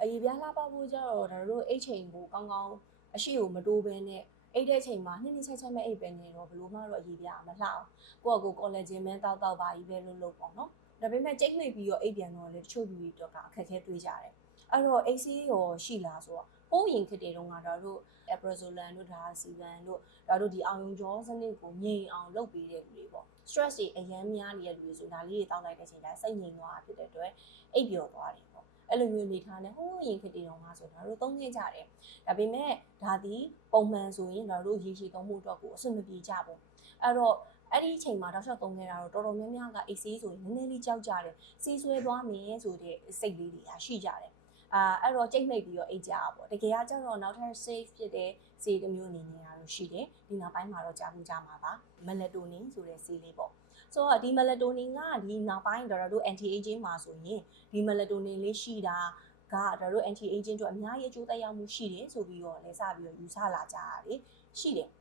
အရေးပြားလှပဖို့ကြတော့ဒါတို့အိတ်ချိန်ကိုကောင်းကောင်းအရှိကိုမတိုးဘဲနဲ့အိတ်တဲ့ချိန်မှာနှစ်နှစ်ချက်ချက်မဲ့အိတ်ပဲနေတော့ဘလို့မှတော့အရေးပြားမလှအောင်ကိုယ့်အကိုကောလာဂျင်ပဲတောက်တောက်ပါကြီးပဲလို့လို့ပေါ့နော်ဒါပေမဲ့ကြိတ်မိတ်ပြီးတော့အိတ်ပြန်တော့လေတချို့လူတွေတော့ကအခက်အခဲတွေးကြတယ်အဲ့တော့ AC ရောရှိလားဆိုတော့ဟိုးရင်ခစ်တေတုန်းကတော့တို့ aprazolam တို့ဒါစီဗန်တို့ဒါတို့ဒီအောင်ယုံကြောစနစ်ကိုငြိမ်အောင်လုပ်ပေးတဲ့လူတွေပေါ့ stress တွေအရမ်းများနေတဲ့လူတွေဆိုဒါလေးတွေတောင်းလိုက်တဲ့အချိန်ကျစိတ်ငြိမ်သွားတာဖြစ်တဲ့အတွက်အိပ်ပျော်သွားတယ်ပေါ့ အဲ့လိုမျိုးနေထားနေဟိုးရင်ခစ်တေတုန်းကဆိုဒါတို့သုံးခဲ့ကြတယ်ဒါပေမဲ့ဒါဒီပုံမှန်ဆိုရင်ဒါတို့ရေရှည်သုံးမှုအတွက်ကိုအဆင်မပြေကြဘူးအဲ့တော့အဲ့ဒီအချိန်မှာတော့ရှော့သုံးခဲ့တာတော့တော်တော်များများက AC ဆိုရင်နည်းနည်းလေးကြောက်ကြတယ်စီးဆွဲသွားမယ်ဆိုတဲ့စိတ်လေးတွေကရှိကြတယ် အာအဲ့တော့ကြိတ်မိတ်ပြီးတော့အိတ်ကြတာပေါ့တကယ်ကကျတော့နောက်ထပ် safe ဖြစ်တဲ့ဆေးတစ်မျိုးအနေနဲ့ကတော့ရှိတယ်ဒီနောက်ပိုင်းမှာတော့ကြာမှုကြမှာပါ melatonin ဆိုတဲ့ဆေးလေးပေါ့ဆိုတော့ဒီ melatonin ကဒီနောက်ပိုင်းတော့တို့ anti aging မှာဆိုရင်ဒီ melatonin လေးရှိတာကဒါတို့ anti aging တို့အများကြီးအကျိုးသက်ရောက်မှုရှိတယ်ဆိုပြီးတော့လည်းစပြီးတော့ယူဆလာကြရတယ်ရှိတယ်